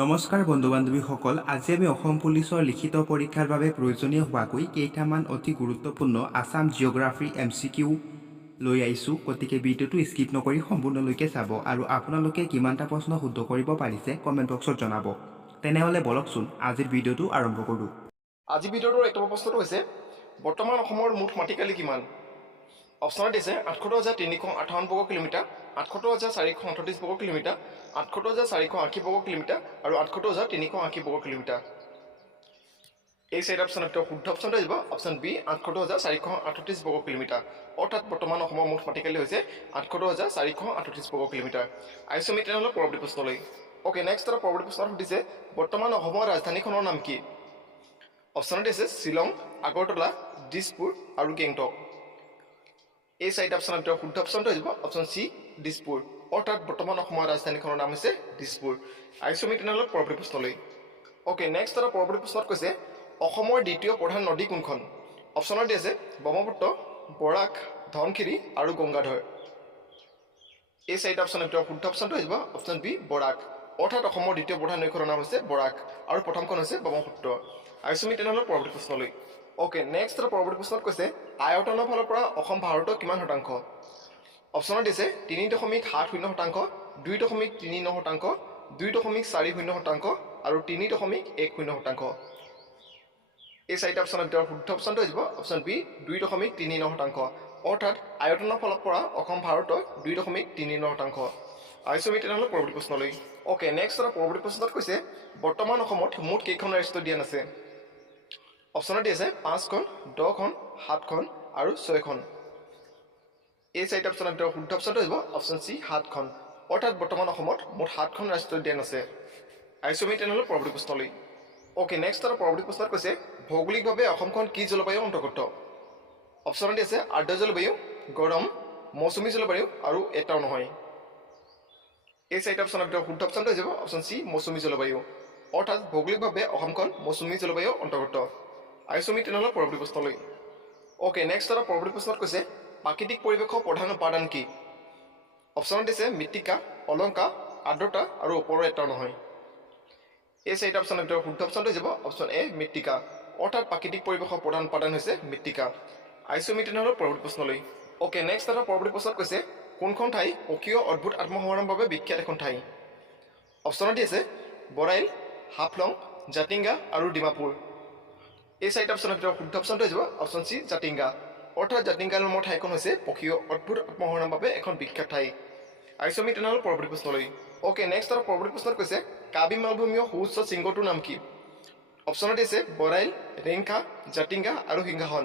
নমস্কাৰ বন্ধু বান্ধৱীসকল, আজি আমি অসম পুলিচৰ লিখিত পৰীক্ষাৰ বাবে প্ৰয়োজনীয় হোৱাকৈ কেইটামান অতি গুৰুত্বপূৰ্ণ আসাম জিঅ'গ্ৰাফী MCQ লৈ আহিছোঁ। গতিকে ভিডিঅ'টো স্কিপ নকৰি সম্পূৰ্ণলৈকে চাব আৰু আপোনালোকে কিমানটা প্ৰশ্ন শুদ্ধ কৰিব পাৰিছে কমেণ্ট বক্সত জনাব। তেনেহ'লে বলকচোন আজিৰ ভিডিঅ'টো আৰম্ভ কৰোঁ। আজি ভিডিঅ'টোৰ এক নম্বৰ প্ৰশ্নটো হৈছে বৰ্তমান অসমৰ মুঠ মাটিকালি কিমান? অপশ্যনত দিছে ৭৮,৩৫৮ বৰ্গ কিলোমিটাৰ, ৭৮,৪৩৮ বৰ্গ কিলোমিটাৰ, ৭৮,৪৮০ বৰ্গ কিলোমিটাৰ আৰু ৭৮,৩৮০ বৰ্গ কিলোমিটাৰ। এই চাৰিটা অপশ্যনৰ ভিতৰত শুদ্ধ অপশ্যনটো আহিব অপশ্যন বি ৭৮,৪৩৮ বৰ্গ কিলোমিটাৰ। অৰ্থাৎ বৰ্তমান অসমৰ মুঠ মাটিকালি হৈছে ৭৮,৪৩৮ বৰ্গ কিলোমিটাৰ। আহিছোঁ আমি তেনেহ'লে পৰৱৰ্তী প্ৰশ্নলৈ। অ'কে, নেক্সট এটা পৰৱৰ্তী প্ৰশ্নত সুধিছে বৰ্তমান অসমৰ ৰাজধানীখনৰ নাম কি? অপশ্যনত দিছে শ্বিলং, আগৰতলা, দিছপুৰ আৰু গেংটক। এই চাৰিটা অপশ্যনৰ ভিতৰত শুদ্ধ অপশ্যনটো আহিব অপশ্যন চি দিছপুৰ। অৰ্থাৎ বৰ্তমান অসমৰ ৰাজধানীখনৰ নাম হৈছে দিছপুৰ। আহিছোঁ আমি তেনেহ'লে পৰৱৰ্তী প্ৰশ্নলৈ। অ'কে, নেক্সট এটা পৰৱৰ্তী প্ৰশ্নত কৈছে অসমৰ দ্বিতীয় প্ৰধান নদী কোনখন? অপশ্যনত দি আছে ব্ৰহ্মপুত্ৰ, বৰাক, ধনশিৰি আৰু গংগাধৰ। এই চাৰিটা অপশ্যনৰ ভিতৰত শুদ্ধ অপশ্যনটো আহিব অপশ্যন বি বৰাক। অৰ্থাৎ অসমৰ দ্বিতীয় প্ৰধান নদীখনৰ নাম হৈছে বৰাক আৰু প্ৰথমখন হৈছে ব্ৰহ্মপুত্ৰ। আহিছোঁ আমি তেনেহ'লে পৰৱৰ্তী প্ৰশ্নলৈ। অ'কে, নেক্সট এটা পৰৱৰ্তী প্ৰশ্নত কৈছে আয়তনৰ ফালৰ পৰা অসম ভাৰতৰ কিমান শতাংশ? অপশ্যনত দিছে ৩.৭০%, ২.৩৯%, ২.৪০% আৰু ৩.১০%। এই চাৰিটা অপশ্যনৰ ভিতৰত শুদ্ধ অপশ্যনটো আহিব অপশ্যন বি ২.৩৯%। অৰ্থাৎ আয়তনৰ ফালৰ পৰা অসম ভাৰতৰ ২.৩৯%। আহিছোঁ আমি তেনেহ'লে পৰৱৰ্তী প্ৰশ্নলৈ। অ'কে, নেক্সট এটা পৰৱৰ্তী প্ৰশ্নত কৈছে বৰ্তমান অসমত মুঠ কেইখন ৰাষ্ট্ৰীয় উদ্যান আছে? অপশ্যনত দি আছে ৫খন, ১০খন, ৭খন আৰু ৬খন। এই চাৰিটা অপশ্যনৰ ভিতৰত শুদ্ধ অপশ্যনটো আহিব অপশ্যন চি ৭খন। অৰ্থাৎ বৰ্তমান অসমত মুঠ 7খন ৰাষ্ট্ৰীয় উদ্যান আছে। আহিছোঁ আমি তেনেহ'লে পৰৱৰ্তী প্ৰশ্নলৈ। অ'কে, নেক্সট এটা পৰৱৰ্তী প্ৰশ্নত কৈছে ভৌগোলিকভাৱে অসমখন কি জলবায়ুৰ অন্তৰ্গত? অপশ্যনত দি আছে আৰ্দ্ৰ জলবায়ু, গৰম, মৌচুমী জলবায়ু আৰু এটাও নহয়। এই চাৰিটা অপশ্যনৰ ভিতৰত শুদ্ধ অপশ্যনটো আহিব অপশ্যন চি মৌচুমী জলবায়ু। অৰ্থাৎ ভৌগোলিকভাৱে অসমখন মৌচুমী জলবায়ুৰ অন্তৰ্গত। আহিছোঁ আমি তেনেহ'লে পৰৱৰ্তী প্ৰশ্নলৈ। অ'কে, নেক্সট এটা পৰৱৰ্তী প্ৰশ্নত কৈছে প্ৰাকৃতিক পৰিৱেশৰ প্ৰধান উপাদান কি? অপশ্যনত দিছে মৃত্তিকা, অলংকাৰ, আৰ্দ্ৰতা আৰু ওপৰৰ এটাও নহয়। এই চাৰিটা অপশ্যনৰ ভিতৰত শুদ্ধ অপশ্যনটো আহিব অপশ্যন এ মৃত্তিকা। অৰ্থাৎ প্ৰাকৃতিক পৰিৱেশৰ প্ৰধান উপাদান হৈছে মৃত্তিকা। আহিছোঁ আমি তেনেহ'লে পৰৱৰ্তী প্ৰশ্নলৈ। অ'কে, নেক্সট এটা পৰৱৰ্তী প্ৰশ্নত কৈছে কোনখন ঠাই পক্ষীয় অদ্ভুত আত্মসমাধানৰ বাবে বিখ্যাত এখন ঠাই? অপশ্যনত দি আছে বৰাইল, হাফলং, জাতিংগা আৰু ডিমাপুৰ। এই চাৰিটা অপশ্যনৰ ভিতৰত শুদ্ধ অপশ্যনটো আহিব অপশ্যন চি জাতিংগা। অৰ্থাৎ জাতিংগা নামৰ ঠাইখন হৈছে পক্ষীয় অদ্ভুত আত্মসমাধানৰ বাবে এখন বিখ্যাত ঠাই। আহিছোঁ আমি তেনেহ'লে পৰৱৰ্তী প্ৰশ্নলৈ। অ'কে, নেক্সট এটা পৰৱৰ্তী প্ৰশ্নত কৈছে কাৰ্বি মালভূমিৰ সুউচ্চ শৃংগটোৰ নাম কি? অপশ্যনত দিছে বৰাইল, ৰেংকা, জাতিংগা আৰু সিংহাসন।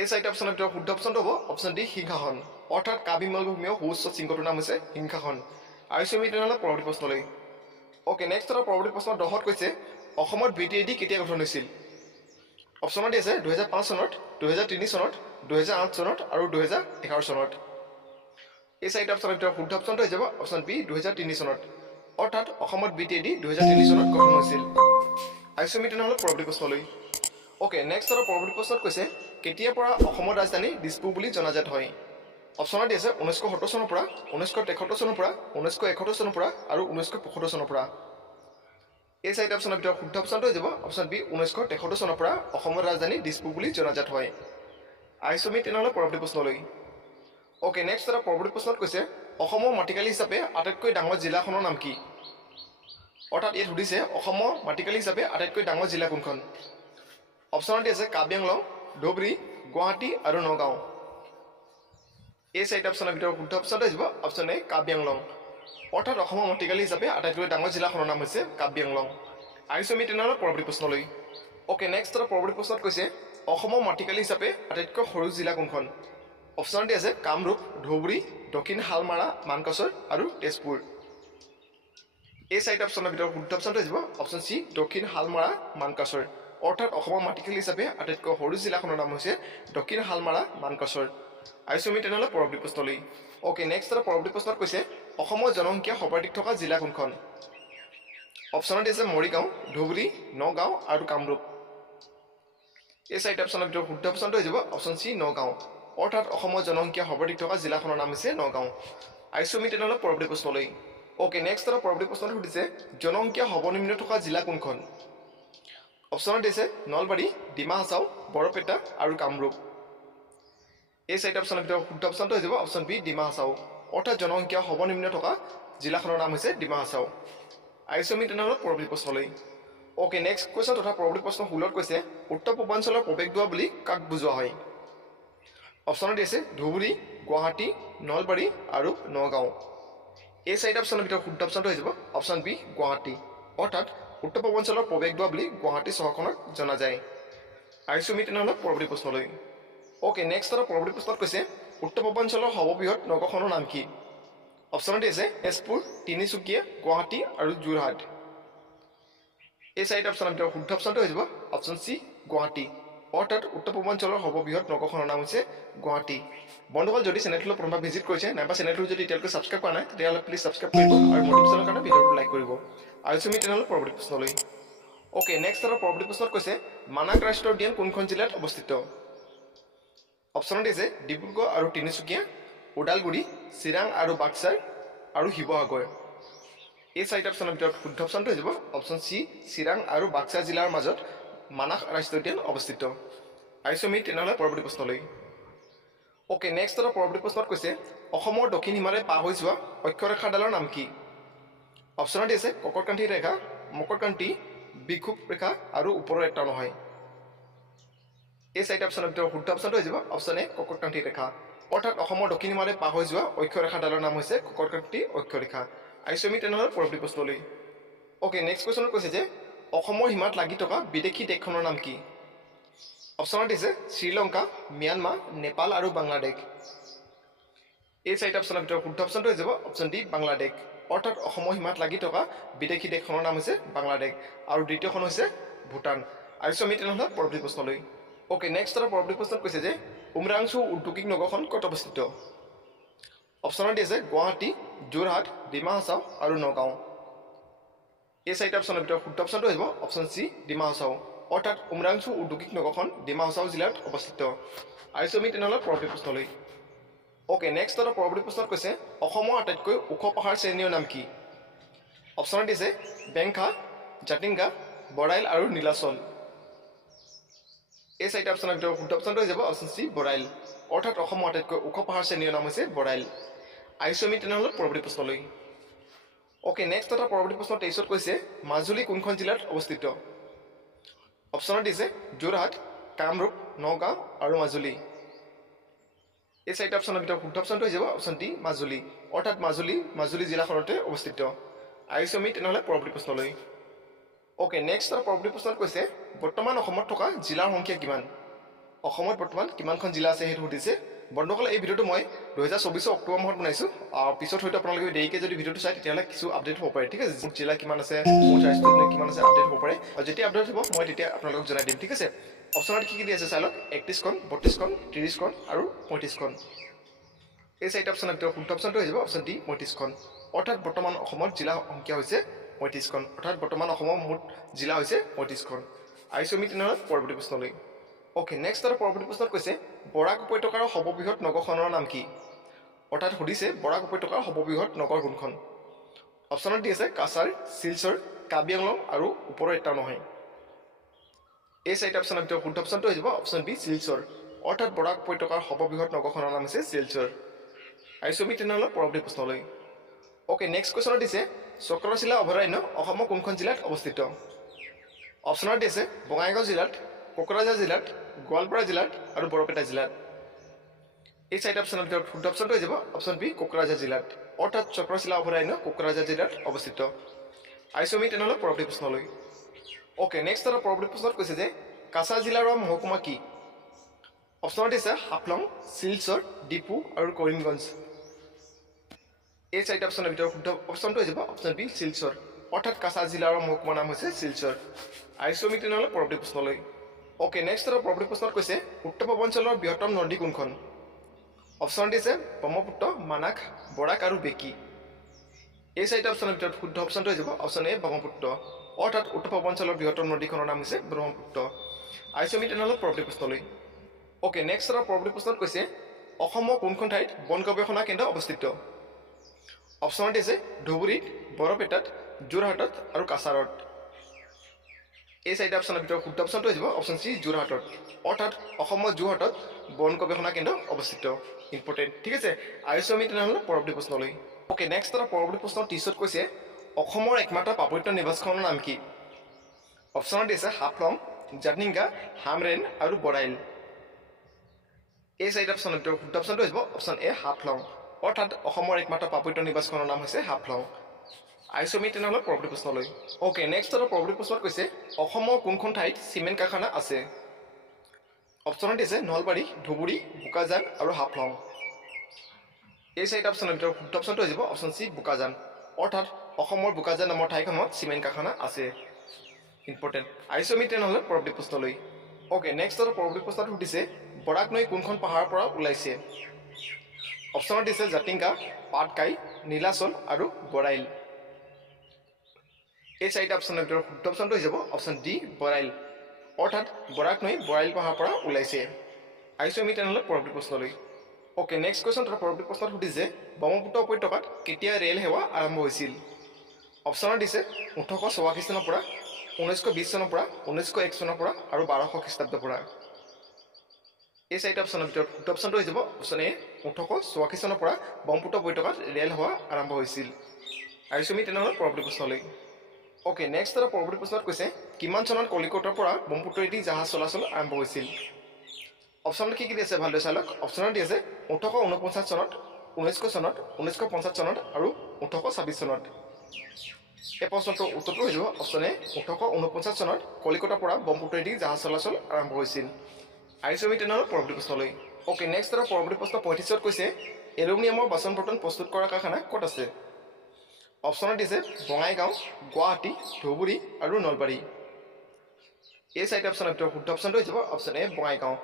এই চাৰিটা অপশ্যনৰ ভিতৰত শুদ্ধ অপশ্যনটো হ'ব অপশ্যন ডি সিংহাসন। অৰ্থাৎ কাৰ্বি মালভূমিৰ সুউচ্চ শৃংগটোৰ নাম হৈছে সিংহাসন। আহিছোঁ আমি তেনেহ'লে পৰৱৰ্তী প্ৰশ্নলৈ। অ'কে, নেক্সট এটা পৰৱৰ্তী প্ৰশ্ন 10ত কৈছে অসমত BTAD কেতিয়া গঠন হৈছিল? অপশ্যনত দি আছে 2005 চনত, 2003 চনত, 2008 চনত আৰু 2011 চনত। এই চাৰিটা অপশ্যনৰ ভিতৰত শুদ্ধ অপশ্যনটো হৈ যাব অপশ্যন বি 2003 চনত। অৰ্থাৎ অসমত BTAD 2003 চনত গঠন হৈছিল। আহিছোঁ আমি তেনেহ'লে পৰৱৰ্তী প্ৰশ্নলৈ। অ'কে, নেক্সট এটা পৰৱৰ্তী প্ৰশ্নত কৈছে কেতিয়াৰ পৰা অসমৰ ৰাজধানী দিছপুৰ বুলি জনাজাত হয়? অপশ্যনত দি আছে 1970 চনৰ পৰা, 1973 চনৰ পৰা, 1971 চনৰ পৰা আৰু 1975 চনৰ পৰা। এই চাৰিটা অপশ্যনৰ ভিতৰত শুদ্ধ অপশ্যনটো হৈ যাব অপশ্যন বি 1973 চনৰ পৰা অসমৰ ৰাজধানী দিছপুৰ বুলি জনাজাত হয়। আহিছোঁ আমি তেনেহ'লে পৰৱৰ্তী প্ৰশ্নলৈ। অ'কে, নেক্সট এটা পৰৱৰ্তী প্ৰশ্নত কৈছে অসমৰ মাটিকালি হিচাপে আটাইতকৈ ডাঙৰ জিলাখনৰ নাম কি? অৰ্থাৎ ইয়াত সুধিছে অসমৰ মাটিকালি হিচাপে আটাইতকৈ ডাঙৰ জিলা কোনখন? অপশ্যনত দি আছে কাৰ্বি আংলং, ধুবুৰী, গুৱাহাটী আৰু নগাঁও। এই চাৰিটা অপশ্যনৰ ভিতৰত শুদ্ধ অপশ্যনটো আহিব অপশ্যন এ কাৰ্বি আংলং। অৰ্থাৎ অসমৰ মাটিকালি হিচাপে আটাইতকৈ ডাঙৰ জিলাখনৰ নাম হৈছে কাৰ্বি আংলং। আহিছোঁ আমি তেনেহ'লে পৰৱৰ্তী প্ৰশ্নলৈ। অ'কে, নেক্সট এটা পৰৱৰ্তী প্ৰশ্নত কৈছে অসমৰ মাটিকালি হিচাপে আটাইতকৈ সৰু জিলা কোনখন? অপশ্যনত দি আছে কামৰূপ, ধুবুৰী, দক্ষিণ শালমাৰা, মানকাচৰ আৰু তেজপুৰ। এই চাৰিটা অপশ্যনৰ ভিতৰত শুদ্ধ অপশ্যনটো আহিব অপশ্যন চি দক্ষিণ শালমাৰা, মানকাচৰ। অৰ্থাৎ অসমৰ মাটিকালি হিচাপে আটাইতকৈ সৰু জিলাখনৰ নাম হৈছে দক্ষিণ শালমাৰা, মানকাচৰ। আহিছোঁ আমি তেনেহ'লে পৰৱৰ্তী প্ৰশ্নলৈ। অ'কে, নেক্সট এটা পৰৱৰ্তী প্ৰশ্নত কৈছে অসমৰ জনসংখ্যা সৰ্বাধিক থকা জিলা কোনখন? অপশ্যনত দি আছে মৰিগাঁও, ধুবুৰী, নগাঁও আৰু কামৰূপ। এই চাৰিটা অপশ্যনৰ ভিতৰত শুদ্ধ অপশ্যনটো হৈ যাব অপশ্যন চি নগাঁও। অৰ্থাৎ অসমৰ জনসংখ্যা সৰ্বাধিক থকা জিলাখনৰ নাম হৈছে নগাঁও। আহিছোঁ আমি তেনেহ'লে পৰৱৰ্তী প্ৰশ্নলৈ। ওকে নেক্সট এটা পৰৱৰ্তী প্ৰশ্নটো সুধিছে জনসংখ্যা সৰ্বনিম্ন থকা জিলা কোনখন অপশ্যনত দিছে নলবাৰী ডিমা হাছাও বৰপেটা আৰু কামৰূপ এই চাৰিটা অপশ্যনৰ ভিতৰত শুদ্ধ অপশ্যনটো হৈ যাব অপশ্যন বি ডিমা হাছাও অৰ্থাৎ জনসংখ্যা সৰ্বনিম্ন থকা জিলাখনৰ নাম হৈছে ডিমা হাছাও আহিছোঁ আমি তেনেহ'লে পৰৱৰ্তী প্ৰশ্নলৈ ওকে নেক্সট কুৱেশ্যন তথা পৰৱৰ্তী প্ৰশ্ন 16 কৈছে উত্তৰ পূৰ্বাঞ্চলৰ প্ৰৱেশদ্বাৰ বুলি কাক বুজোৱা হয় অপশ্যনত দিছে ধুবুৰী গুৱাহাটী নলবাৰী আৰু নগাঁও এই চাৰিটা অপশ্যনৰ ভিতৰত শুদ্ধ অপশ্যনটো হৈ যাব অপশ্যন বি গুৱাহাটী অৰ্থাৎ উত্তৰ পূৰ্বাঞ্চলৰ প্ৰৱেশদ্বাৰ বুলি গুৱাহাটী চহৰখনক জনা যায় আহিছোঁ আমি তেনেহ'লে পৰৱৰ্তী প্ৰশ্নলৈ ওকে নেক্সট এটা পৰৱৰ্তী প্ৰশ্নত কৈছে উত্তৰ পূৰ্বাঞ্চলৰ সৰ্ববৃহৎ নগৰখনৰ নাম কি অপশ্যনত দিছে তেজপুৰ তিনিচুকীয়া গুৱাহাটী আৰু যোৰহাট এই চাৰিটা অপশ্যনৰ ভিতৰত শুদ্ধ অপশ্যনটো হৈ যাব অপশ্যন চি গুৱাহাটী অৰ্থাৎ উত্তৰ পূৰ্বাঞ্চলৰ সৰ্ববৃহৎ নগৰখনৰ নাম হৈছে গুৱাহাটী বন্ধুসকল যদি চেনেলটো প্ৰথমবাৰ ভিজিট কৰিছে নাইবা চেনেলটো যদি এতিয়ালৈকে ছাবস্ক্ৰাইব কৰা নাই তেতিয়াহ'লে প্লিজ ছাবস্ক্ৰাইব কৰিব আৰু নটিফিকেশ্যনৰ কাৰণে ভিডিঅ'টো লাইক কৰিব আহিছোঁ আমি তেনেহ'লে পৰৱৰ্তী প্ৰশ্নলৈ ওকে নেক্সট এটা পৰৱৰ্তী প্ৰশ্নত কৈছে মানাস ৰাষ্ট্ৰীয় উদ্যান কোনখন জিলাত অৱস্থিত অপশ্যনত দিছে ডিব্ৰুগড় আৰু তিনিচুকীয়া ওদালগুৰি চিৰাং আৰু বাক্সাৰ আৰু শিৱসাগৰ এই চাৰিটা অপশ্যনৰ ভিতৰত শুদ্ধ অপশ্যনটো হৈ যাব অপশ্যন চি চিৰাং আৰু বাক্সা জিলাৰ মাজত মানাস ৰাষ্ট্ৰীয় উদ্যান অৱস্থিত আহিছোঁ আমি তেনেহ'লে পৰৱৰ্তী প্ৰশ্নলৈ ওকে নেক্সট এটা পৰৱৰ্তী প্ৰশ্নত কৈছে অসমৰ দক্ষিণ সীমাৰে পাৰ হৈ যোৱা অক্ষৰেখাডালৰ নাম কি অপশ্যনত দিছে ককৰকান্থী ৰেখা মকৰকান্থী বিষুৱ ৰেখা আৰু ওপৰৰ এটা নহয় এই চাৰিটা অপশ্যনৰ ভিতৰত শুদ্ধ অপশ্যনটো হৈ যাব অপশ্যন এ ককৰকান্থী ৰেখা অৰ্থাৎ অসমৰ দক্ষিণ সীমাৰে পাৰ হৈ যোৱা অক্ষৰেখাডালৰ নাম হৈছে ককৰকান্থী অক্ষৰেখা আহিছোঁ আমি তেনেহ'লে পৰৱৰ্তী প্ৰশ্নলৈ ওকে নেক্সট কুৱেশ্যনত কৈছে যে অসমৰ সীমাত লাগি থকা বিদেশী দেশখনৰ নাম কি অপশ্যনত দিছে শ্ৰীলংকা ম্যানমাৰ নেপাল আৰু বাংলাদেশ এই চাৰিটা অপশ্যনৰ ভিতৰত শুদ্ধ অপশ্যনটো হৈ যাব অপশ্যন ডি বাংলাদেশ অৰ্থাৎ অসমৰ সীমাত লাগি থকা বিদেশী দেশখনৰ নাম হৈছে বাংলাদেশ আৰু দ্বিতীয়খন হৈছে ভূটান আহিছোঁ আমি তেনেহ'লে পৰৱৰ্তী প্ৰশ্নলৈ ওকে নেক্সট এটা পৰৱৰ্তী প্ৰশ্নত কৈছে যে উমৰাংচু ঔদ্যোগিক নগৰখন ক'ত অৱস্থিত অপশ্যনত দিছে গুৱাহাটী যোৰহাট ডিমা হাছাও আৰু নগাঁও এই চাৰিটা অপশ্যনৰ ভিতৰত শুদ্ধ অপশ্যনটো হৈ যাব অপশ্যন চি ডিমা হাছাও অৰ্থাৎ উমৰাংচু ঔদ্যোগিক নগৰখন ডিমা হাছাও জিলাত অৱস্থিত আহিছোঁ আমি তেনেহ'লে পৰৱৰ্তী প্ৰশ্নলৈ ওকে নেক্সট এটা পৰৱৰ্তী প্ৰশ্নত কৈছে অসমৰ আটাইতকৈ ওখ পাহাৰ শ্ৰেণীৰ নাম কি অপশ্যনত দিছে বেংকা জাতিংগা বৰাইল আৰু নীলাচল এই চাৰিটা অপশ্যনৰ ভিতৰত শুদ্ধ অপশ্যনটো হৈ যাব অপশ্যন চি বৰাইল অৰ্থাৎ অসমৰ আটাইতকৈ ওখ পাহাৰ শ্ৰেণীৰ নাম হৈছে বৰাইল আহিছোঁ আমি তেনেহ'লে পৰৱৰ্তী প্ৰশ্নলৈ ওকে নেক্সট এটা পৰৱৰ্তী প্ৰশ্ন 23ত কৈছে মাজুলী কোনখন জিলাত অৱস্থিত অপশ্যনত দিছে যোৰহাট কামৰূপ নগাঁও আৰু মাজুলী এই চাৰিটা অপশ্যনৰ ভিতৰত শুদ্ধ অপশ্যনটো হৈ যাব অপশ্যন ডি মাজুলী অৰ্থাৎ মাজুলী জিলাখনতে অৱস্থিত আহিছোঁ আমি তেনেহ'লে পৰৱৰ্তী প্ৰশ্নলৈ ওকে নেক্সট এটা পৰৱৰ্তী প্ৰশ্নত কৈছে বৰ্তমান অসমত থকা জিলাৰ সংখ্যা কিমান অসমত বৰ্তমান কিমানখন জিলা আছে সেইটো সুধিছে বন্ধুসকল এই ভিডিঅ'টো মই 2024 অক্টোবৰ মাহত বনাইছোঁ পিছত হয়তো আপোনালোকে দেৰিকৈ যদি ভিডিঅ'টো চাই তেতিয়াহ'লে কিছু আপডেট হ'ব পাৰে ঠিক আছে মোৰ জিলা কিমান আছে মোৰ ৰাষ্ট্ৰীয় কিমান আছে আপডেট হ'ব পাৰে আৰু যেতিয়া আপডেট হ'ব মই তেতিয়া আপোনালোকক জনাই দিম ঠিক আছে অপশ্যনত কি দি আছে চাই লওক 31খন 32খন 30খন আৰু 35খন এই চাৰিটা অপশ্যনৰ ভিতৰত শুদ্ধ অপশ্যনটো হৈ যাব অপশ্যন ডি 35খন অৰ্থাৎ বৰ্তমান অসমত জিলা সংখ্যা হৈছে 35খন অৰ্থাৎ বৰ্তমান অসমৰ মুঠ জিলা হৈছে 35খন আহিছোঁ আমি তেনেহ'লে পৰৱৰ্তী প্ৰশ্নলৈ ওকে নেক্সট এটা পৰৱৰ্তী প্ৰশ্নত কৈছে বৰাক উপত্যকাৰ সৰ্ববৃহৎ নগৰখনৰ নাম কি অৰ্থাৎ সুধিছে বৰাক উপত্যকাৰ সৰ্ববৃহৎ নগৰ কোনখন অপশ্যনত দি আছে কাছাৰ শিলচৰ কাৰ্বি আংলং আৰু ওপৰৰ এটা নহয় এই চাৰিটা অপশ্যনৰ ভিতৰত শুদ্ধ অপশ্যনটো হৈ যাব অপশ্যন বি শিলচৰ অৰ্থাৎ বৰাক উপত্যকাৰ সৰ্ববৃহৎ নগৰখনৰ নাম হৈছে শিলচৰ আহিছোঁ আমি তেনেহ'লে পৰৱৰ্তী প্ৰশ্নলৈ ওকে নেক্সট কুৱেশ্যনত দিছে চক্ৰশিলা অভয়াৰণ্য অসমৰ কোনখন জিলাত অৱস্থিত অপশ্যনত দিছে বঙাইগাঁও জিলাত কোকৰাঝাৰ জিলাত গোৱালপাৰা জিলাত আৰু বৰপেটা জিলাত এই চাৰিটা অপশ্যনৰ ভিতৰত শুদ্ধ অপশ্যনটো হৈ যাব অপশ্যন বি কোকৰাঝাৰ জিলাত অৰ্থাৎ চক্ৰশিলা অভয়াৰণ্য কোকৰাঝাৰ জিলাত অৱস্থিত আহিছোঁ আমি তেনেহ'লে পৰৱৰ্তী প্ৰশ্নলৈ ওকে নেক্সট এটা পৰৱৰ্তী প্ৰশ্নত কৈছে যে কাছাৰ জিলাৰ মহকুমা কি অপশ্যনত দিছে হাফলং শিলচৰ ডিপু আৰু কৰিমগঞ্জ এই চাৰিটা অপশ্যনৰ ভিতৰত শুদ্ধ অপশ্যনটো হৈ যাব অপশ্যন বি শিলচৰ অৰ্থাৎ কাছাৰ জিলাৰ মহকুমাৰ নাম হৈছে শিলচৰ আহিছোঁ আমি তেনেহ'লে পৰৱৰ্তী প্ৰশ্নলৈ ওকে নেক্সট এটা পৰৱৰ্তী প্ৰশ্নত কৈছে উত্তৰ পূৰ্বাঞ্চলৰ বৃহত্তম নদী কোনখন অপশ্যন দিছে ব্ৰহ্মপুত্ৰ মানাস বৰাক আৰু বেকী এই চাৰিটা অপশ্যনৰ ভিতৰত শুদ্ধ অপশ্যনটো হৈ যাব অপশ্যন এ ব্ৰহ্মপুত্ৰ অৰ্থাৎ উত্তৰ পূৰ্বাঞ্চলৰ বৃহত্তম নদীখনৰ নাম হৈছে ব্ৰহ্মপুত্ৰ আহিছোঁ আমি তেনেহ'লে পৰৱৰ্তী প্ৰশ্নলৈ ওকে নেক্সট এটা পৰৱৰ্তী প্ৰশ্নত কৈছে অসমৰ কোনখন ঠাইত বন গৱেষণা কেন্দ্ৰ অৱস্থিত অপশ্যনত দিছে ধুবুৰীত, বৰপেটাত, যোৰহাটত আৰু কাছাৰত। এই চাৰিটা অপশ্যনৰ ভিতৰত শুদ্ধ অপশ্যনটো হৈ যাব অপশ্যন চি যোৰহাটত, অৰ্থাৎ অসমৰ যোৰহাটত বন গৱেষণা কেন্দ্ৰ অৱস্থিত। ইম্পৰ্টেণ্ট, ঠিক আছে। আহিছোঁ আমি তেনেহ'লে পৰৱৰ্তী প্ৰশ্নলৈ। অ'কে, নেক্সট এটা পৰৱৰ্তী প্ৰশ্ন 30ত কৈছে অসমৰ একমাত্ৰ পাৰ্বত্য নিবাসখনৰ নাম কি? অপশ্যনত দিছে হাফলং, জাতিংগা, হামৰেন আৰু বৰাইল। এই চাৰিটা অপশ্যনৰ ভিতৰত শুদ্ধ অপশ্যনটো হৈ যাব অপশ্যন এ হাফলং, অৰ্থাৎ অসমৰ একমাত্ৰ পাৰ্বত্য নিবাসখনৰ নাম হৈছে হাফলং। আহিছোঁ আমি তেনেহ'লে পৰৱৰ্তী প্ৰশ্নলৈ। অ'কে, নেক্সট এটা পৰৱৰ্তী প্ৰশ্নত কৈছে অসমৰ কোনখন ঠাইত চিমেণ্ট কাৰখানা আছে? অপশ্যনত দিছে নলবাৰী, ধুবুৰী, বোকাজান আৰু হাফলং। এই চাৰিটা অপশ্যনৰ ভিতৰত শুদ্ধ অপশ্যনটো হৈ যাব অপশ্যন চি বোকাজান, অৰ্থাৎ অসমৰ বোকাজান নামৰ ঠাইখনত চিমেণ্ট কাৰখানা আছে। ইম্পৰ্টেণ্ট, আহিছোঁ আমি তেনেহ'লে পৰৱৰ্তী প্ৰশ্নলৈ। অ'কে, নেক্সট এটা পৰৱৰ্তী প্ৰশ্নটো সুধিছে বৰাক নৈ কোনখন পাহাৰৰ পৰা ওলাইছে? অপশ্যনত দিছে জাতিংগা, পাটকাই, নীলাচল আৰু বৰাইল। এই চাৰিটা অপশ্যনৰ ভিতৰত শুদ্ধ অপশ্যনটো হৈ যাব অপশ্যন ডি বৰাইল, অৰ্থাৎ বৰাক নৈ বৰাইল পাহাৰৰ পৰা ওলাইছে। আহিছোঁ আমি তেনেহ'লে পৰৱৰ্তী প্ৰশ্নলৈ। অ'কে, নেক্সট কুৱেশ্যন তথা পৰৱৰ্তী প্ৰশ্নত সুধিছে ব্ৰহ্মপুত্ৰ উপত্যকাত কেতিয়া ৰেল সেৱা আৰম্ভ হৈছিল? অপশ্যনত দিছে 1884 চনৰ পৰা, 1920 চনৰ পৰা, 1901 চনৰ পৰা আৰু 1200 খ্ৰীষ্টাব্দৰ পৰা। এই চাৰিটা অপশ্যনৰ ভিতৰত শুদ্ধ অপশ্যনটো হৈ যাব অপশ্যন এ 1884 চনৰ পৰা ব্ৰহ্মপুত্ৰ উপত্যকাত ৰেল সেৱা আৰম্ভ হৈছিল। আহিছোঁ আমি তেনেহ'লে পৰৱৰ্তী প্ৰশ্নলৈ। অ'কে, নেক্সট এটা পৰৱৰ্তী প্ৰশ্নত কৈছে কিমান চনত কলিকতাৰ পৰা ব্ৰহ্মপুত্ৰদি জাহাজ চলাচল আৰম্ভ হৈছিল? অপশ্যনত কি দি আছে ভালদৰে চাই লওক। অপশ্যনত দি আছে 1849 চনত, 1900 চনত, 1950 চনত আৰু 1826 চনত। এই প্ৰশ্নটোৰ উত্তৰটো হৈ যাব অপশ্যন এ 1849 চনত কলিকতাৰ পৰা ব্ৰহ্মপুত্ৰদি জাহাজ চলাচল আৰম্ভ হৈছিল। আহিছোঁ আমি তেনেহ'লে পৰৱৰ্তী প্ৰশ্নলৈ। অ'কে, নেক্সট এটা পৰৱৰ্তী প্ৰশ্ন 35ত কৈছে এলুমিনিয়ামৰ বাচন বৰ্তন প্ৰস্তুত কৰা কাৰখানা ক'ত আছে? অপশ্যনত দিছে বঙাইগাঁও, গুৱাহাটী, ধুবুৰী আৰু নলবাৰী। এই চাৰিটা অপশ্যনৰ ভিতৰত শুদ্ধ অপশ্যনটো হৈ যাব অপশ্যন এ বঙাইগাঁও,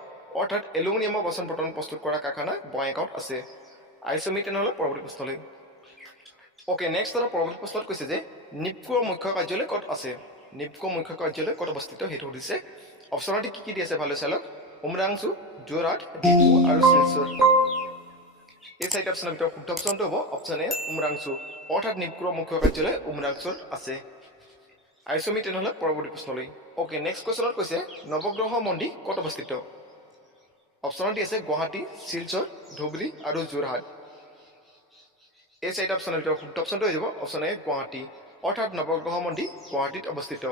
অৰ্থাৎ এলুমিনিয়ামৰ বাচন বৰ্তন প্ৰস্তুত কৰা কাৰখানা বঙাইগাঁৱত আছে। আহিছোঁ আমি তেনেহ'লে পৰৱৰ্তী প্ৰশ্নলৈ। অ'কে, নেক্সট এটা পৰৱৰ্তী প্ৰশ্নত কৈছে যে নিপকোৰ মুখ্য কাৰ্যালয় ক'ত আছে? নিপকোৰ মুখ্য কাৰ্যালয় ক'ত অৱস্থিত সেইটো সুধিছে। অপশ্যনত কি দি আছে ভালদৰে চাই লওক। উমৰাংচু, যোৰহাট, ডিপু আৰু শিলচৰ। এই চাৰিটা অপশ্যনৰ ভিতৰত শুদ্ধ অপশ্যনটো হ'ব অপশ্যন এ উমৰাংচু, অৰ্থাৎ নিপকোৰ মুখ্য কাৰ্যালয় উমৰাংচুত আছে। আহিছোঁ আমি তেনেহ'লে পৰৱৰ্তী প্ৰশ্নলৈ। অ'কে, নেক্সট কুৱেশ্যনত কৈছে নৱগ্ৰহ মন্দিৰ ক'ত অৱস্থিত? অপশ্যনত দি আছে গুৱাহাটী, শিলচৰ, ধুবুৰী আৰু যোৰহাট। এই চাৰিটা অপশ্যনৰ ভিতৰত শুদ্ধ অপশ্যনটো হৈ যাব অপশ্যন এ গুৱাহাটী, অৰ্থাৎ নৱগ্ৰহ মন্দিৰ গুৱাহাটীত অৱস্থিত।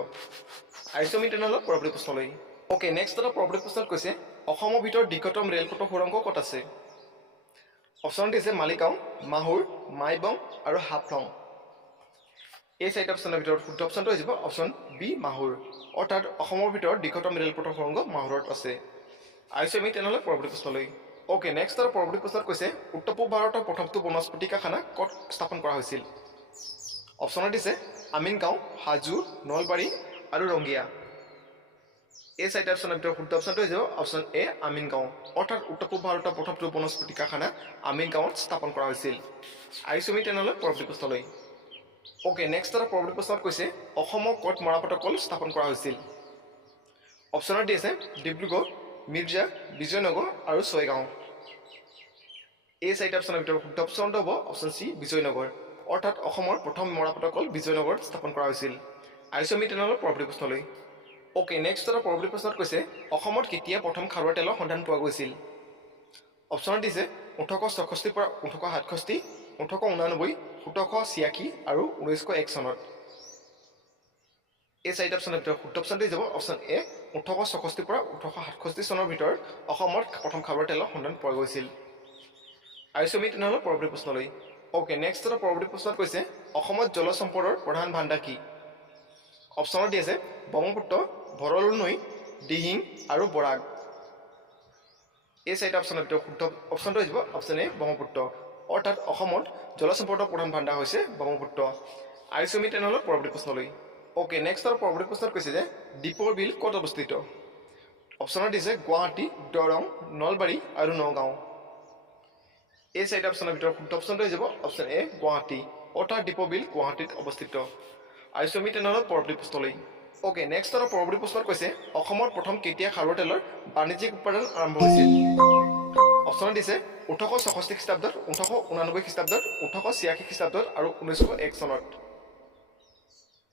আহিছোঁ আমি তেনেহ'লে পৰৱৰ্তী প্ৰশ্নলৈ। অ'কে, নেক্সট এটা পৰৱৰ্তী প্ৰশ্নত কৈছে অসমৰ ভিতৰত দীৰ্ঘতম ৰেলপথৰ সুৰংগ ক'ত আছে? অপশ্যনত দিছে মালিগাঁও, মাহুৰ, মাইবং আৰু হাফলং। এই চাৰিটা অপশ্যনৰ ভিতৰত শুদ্ধ অপশ্যনটো হৈ যাব অপশ্যন বি মাহুৰ, অৰ্থাৎ অসমৰ ভিতৰত দীৰ্ঘতম ৰেলপথৰ সুৰংগ মাহুৰত আছে। আহিছোঁ আমি তেনেহ'লে পৰৱৰ্তী প্ৰশ্নলৈ। অ'কে, নেক্সট এটা পৰৱৰ্তী প্ৰশ্নত কৈছে উত্তৰ পূব ভাৰতৰ প্ৰথমটো বনস্পতি কাৰখানা ক'ত স্থাপন কৰা হৈছিল? অপশ্যনত দিছে আমিনগাঁও, হাজো, নলবাৰী আৰু ৰংগিয়া। এই চাৰিটা অপশ্যনৰ ভিতৰত শুদ্ধ অপশ্যনটো হৈ যাব অপশ্যন এ আমিনগাঁও, অৰ্থাৎ উত্তৰ পূব ভাৰতৰ প্ৰথমটো বনস্পতি কাৰখানা আমিনগাঁৱত স্থাপন কৰা হৈছিল। আহিছোঁ আমি তেনেহ'লে পৰৱৰ্তী প্ৰশ্নলৈ। অ'কে, নেক্সট এটা পৰৱৰ্তী প্ৰশ্নত কৈছে অসমৰ ক'ত মৰাপাটৰ কল স্থাপন কৰা হৈছিল? অপশ্যনত দি আছে ডিব্ৰুগড়, মিৰ্জা, বিজয়নগৰ আৰু ছয়গাঁও। এই চাৰিটা অপশ্যনৰ ভিতৰত শুদ্ধ অপশ্যনটো হ'ব অপশ্যন চি বিজয়নগৰ, অৰ্থাৎ অসমৰ প্ৰথম মৰাপাটৰ কল বিজয়নগৰত স্থাপন কৰা হৈছিল। আহিছোঁ আমি তেনেহ'লে পৰৱৰ্তী প্ৰশ্নলৈ। অ'কে, নেক্সট এটা পৰৱৰ্তী প্ৰশ্নত কৈছে অসমত কেতিয়া প্ৰথম খাৰুৱা তেলৰ সন্ধান পোৱা গৈছিল? অপশ্যনত দিছে 1864 পৰা 1867, 1889, 1786 আৰু 1901 চনত। এই চাৰিটা অপশ্যনৰ ভিতৰত শুদ্ধ অপশ্যনটো যাব অপশ্যন এ 1864 পৰা 1867 চনৰ ভিতৰত অসমত প্ৰথম খাৰুৱা তেলৰ সন্ধান পোৱা গৈছিল। আহিছোঁ আমি তেনেহ'লে পৰৱৰ্তী প্ৰশ্নলৈ। অ'কে, নেক্সট এটা পৰৱৰ্তী প্ৰশ্নত কৈছে অসমত জলজ সম্পদৰ প্ৰধান ভাণ্ডাৰ কি? অপশ্যনত দি আছে ব্ৰহ্মপুত্ৰ, ভৰলু নৈ, দিহিং আৰু বৰাক। এই চাৰিটা অপশ্যনৰ ভিতৰত শুদ্ধ অপশ্যনটো হৈ যাব অপশ্যন এ ব্ৰহ্মপুত্ৰ, অৰ্থাৎ অসমত জলজ সম্পদৰ প্ৰধান ভাণ্ডাৰ হৈছে ব্ৰহ্মপুত্ৰ। আহিছোঁ আমি তেনেহ'লে পৰৱৰ্তী প্ৰশ্নলৈ। অ'কে, নেক্সট আৰু পৰৱৰ্তী প্ৰশ্নত কৈছে যে দীপৰ বিল ক'ত অৱস্থিত? অপশ্যনত দিছে গুৱাহাটী, দৰং, নলবাৰী আৰু নগাঁও। এই চাৰিটা অপশ্যনৰ ভিতৰত শুদ্ধ অপশ্যনটো হৈ যাব অপশ্যন এ গুৱাহাটী, অৰ্থাৎ দীপৰ বিল গুৱাহাটীত অৱস্থিত। আহিছোঁ আমি তেনেহ'লে পৰৱৰ্তী প্ৰশ্নলৈ। অ'কে, নেক্সট আৰু পৰৱৰ্তী প্ৰশ্নত কৈছে অসমত প্ৰথম কেতিয়া খাৰুৱা তেলৰ বাণিজ্যিক উৎপাদন আৰম্ভ হৈছিল? অপশ্যনত দিছে 1864 খ্ৰীষ্টাব্দত, 1889 খ্ৰীষ্টাব্দত, 1886 খ্ৰীষ্টাব্দত আৰু 1901 চনত।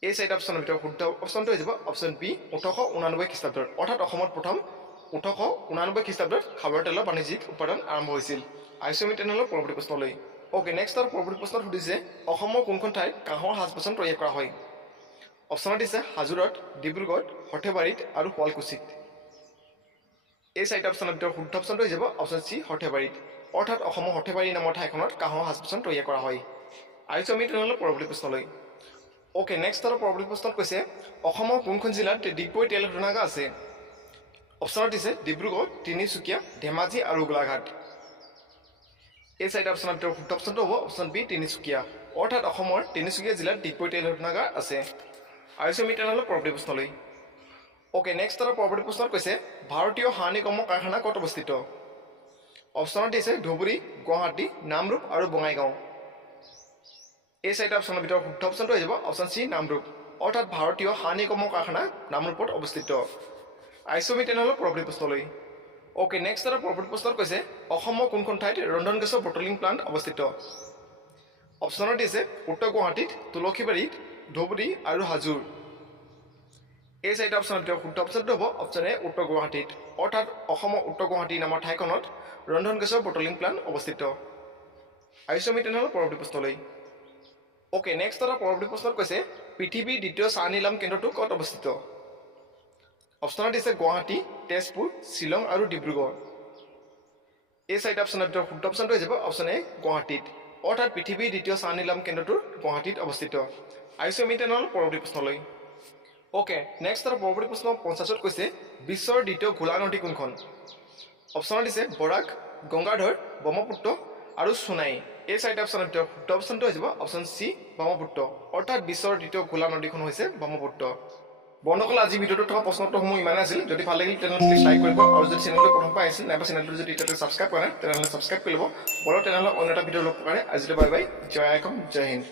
এই চাৰিটা অপশ্যনৰ ভিতৰত শুদ্ধ অপশ্যনটো হৈ যাব অপশ্যন বি 1889 খ্ৰীষ্টাব্দত, অৰ্থাৎ অসমত প্ৰথম 1889 খ্ৰীষ্টাব্দত খাৰুৱা তেলৰ বাণিজ্যিক উৎপাদন আৰম্ভ হৈছিল। আহিছোঁ আমি তেনেহ'লে পৰৱৰ্তী প্ৰশ্নলৈ। অ'কে, নেক্সট আৰু পৰৱৰ্তী প্ৰশ্নত সুধিছে অসমৰ কোনখন ঠাইত কাঁহৰ সাজ বাচন তৈয়াৰ কৰা হয়? অপশ্যনত দিছে হাজোৰত, ডিব্ৰুগড়ত, সৰ্থেবাৰীত আৰু শুৱালকুছিত। এই চাৰিটা অপশ্যনৰ ভিতৰত শুদ্ধ অপশ্যনটো হৈ যাব অপশ্যন চি সৰ্থেবাৰীত, অৰ্থাৎ অসমৰ সৰ্থেবাৰী নামৰ ঠাইখনত কাঁহৰ সাজ বাচন তৈয়াৰ কৰা হয়। আহিছোঁ আমি তেনেহ'লে পৰৱৰ্তী প্ৰশ্নলৈ। অ'কে, নেক্সট আৰু পৰৱৰ্তী প্ৰশ্নত কৈছে অসমৰ কোনখন জিলাত ডিগবৈ তেল শোধনাগাৰ আছে? অপশ্যনত দিছে ডিব্ৰুগড়, তিনিচুকীয়া, ধেমাজি আৰু গোলাঘাট। এই চাৰিটা অপশ্যনৰ ভিতৰত শুদ্ধ অপশ্যনটো হ'ব অপশ্যন বি তিনিচুকীয়া, অৰ্থাৎ অসমৰ তিনিচুকীয়া জিলাত ডিগবৈ তেল শোধনাগাৰ আছে। আহিছোঁ আমি তেনেহ'লে পৰৱৰ্তী প্ৰশ্নলৈ। অ'কে, নেক্সট আৰু পৰৱৰ্তী প্ৰশ্নত কৈছে ভাৰতীয় সাৰ নিগমৰ কাৰখানা ক'ত অৱস্থিত? অপশ্যনত দিছে ধুবুৰী, গুৱাহাটী, নামৰূপ আৰু বঙাইগাঁও। এই চাৰিটা অপশ্যনৰ ভিতৰত শুদ্ধ অপশ্যনটো হৈ যাব অপশ্যন চি নামৰূপ, অৰ্থাৎ ভাৰতীয় সাৰ নিগমৰ কাৰখানা নামৰূপত অৱস্থিত। আহিছোঁ আমি তেনেহ'লে পৰৱৰ্তী প্ৰশ্নলৈ। অ'কে, নেক্সট আৰু পৰৱৰ্তী প্ৰশ্নত কৈছে অসমৰ কোনখন ঠাইত ৰন্ধন গেছৰ বটলিং প্লাণ্ট অৱস্থিত? অপশ্যনত দিছে উত্তৰ গুৱাহাটীত, তুলসীবাৰীত, ধুবুৰী আৰু হাজোৰ। এই চাৰিটা অপশ্যনৰ ভিতৰত শুদ্ধ অপশ্যনটো হ'ব অপশ্যন এ উত্তৰ গুৱাহাটীত, অৰ্থাৎ অসমৰ উত্তৰ গুৱাহাটী নামৰ ঠাইখনত ৰন্ধন গেছৰ বটলিং প্লাণ্ট অৱস্থিত। আহিছোঁ আমি তেনেহ'লে পৰৱৰ্তী প্ৰশ্নলৈ। অ'কে, নেক্সট এটা পৰৱৰ্তী প্ৰশ্নত কৈছে পৃথিৱীৰ দ্বিতীয় চাহ নিলাম কেন্দ্ৰটো ক'ত অৱস্থিত? অপশ্যনত দিছে গুৱাহাটী, তেজপুৰ, শ্বিলং আৰু ডিব্ৰুগড়। এই চাৰিটা অপশ্যনৰ ভিতৰত শুদ্ধ অপশ্যনটো হৈ যাব অপশ্যন এ গুৱাহাটীত, অৰ্থাৎ পৃথিৱীৰ দ্বিতীয় চাহ নিলাম কেন্দ্ৰটো গুৱাহাটীত অৱস্থিত। আহিছোঁ আমি তেনেহ'লে পৰৱৰ্তী প্ৰশ্নলৈ। অ'কে, নেক্সট আৰু পৰৱৰ্তী প্ৰশ্ন 50ত কৈছে বিশ্বৰ দ্বিতীয় ঘোলা নদী কোনখন? অপশ্যনত দিছে বৰাক, গংগাধৰ, ব্ৰহ্মপুত্ৰ আৰু সোনাই। এই চাৰিটা অপশ্যনৰ ভিতৰত শুদ্ধ অপশ্যনটো হৈ যাব অপশ্যন চি ব্ৰহ্মপুত্ৰ, অৰ্থাৎ বিশ্বৰ দ্বিতীয় ঘোলা নদীখন হৈছে ব্ৰহ্মপুত্ৰ। বন্ধুসকল, আজি ভিডিঅ'টোত থকা প্ৰশ্নোত্তৰসমূহ ইমানেই আছিল। যদি ভাল লাগিল তেনেহ'লে প্লিজ লাইক কৰিব, আৰু যদি চেনেলটো প্ৰথম পৰা আহিছিল নাইবা চেনেলটো যদি এতিয়ালৈকে ছাবস্ক্ৰাইব কৰা নাই তেনেহ'লে ছাবস্ক্ৰাইব কৰি ল'ব। বৰক তেনেহ'লে অন্য এটা ভিডিঅ' লগ পালে আজিলৈ বাই বাই, জয় আইকম, জয় হিন্দ।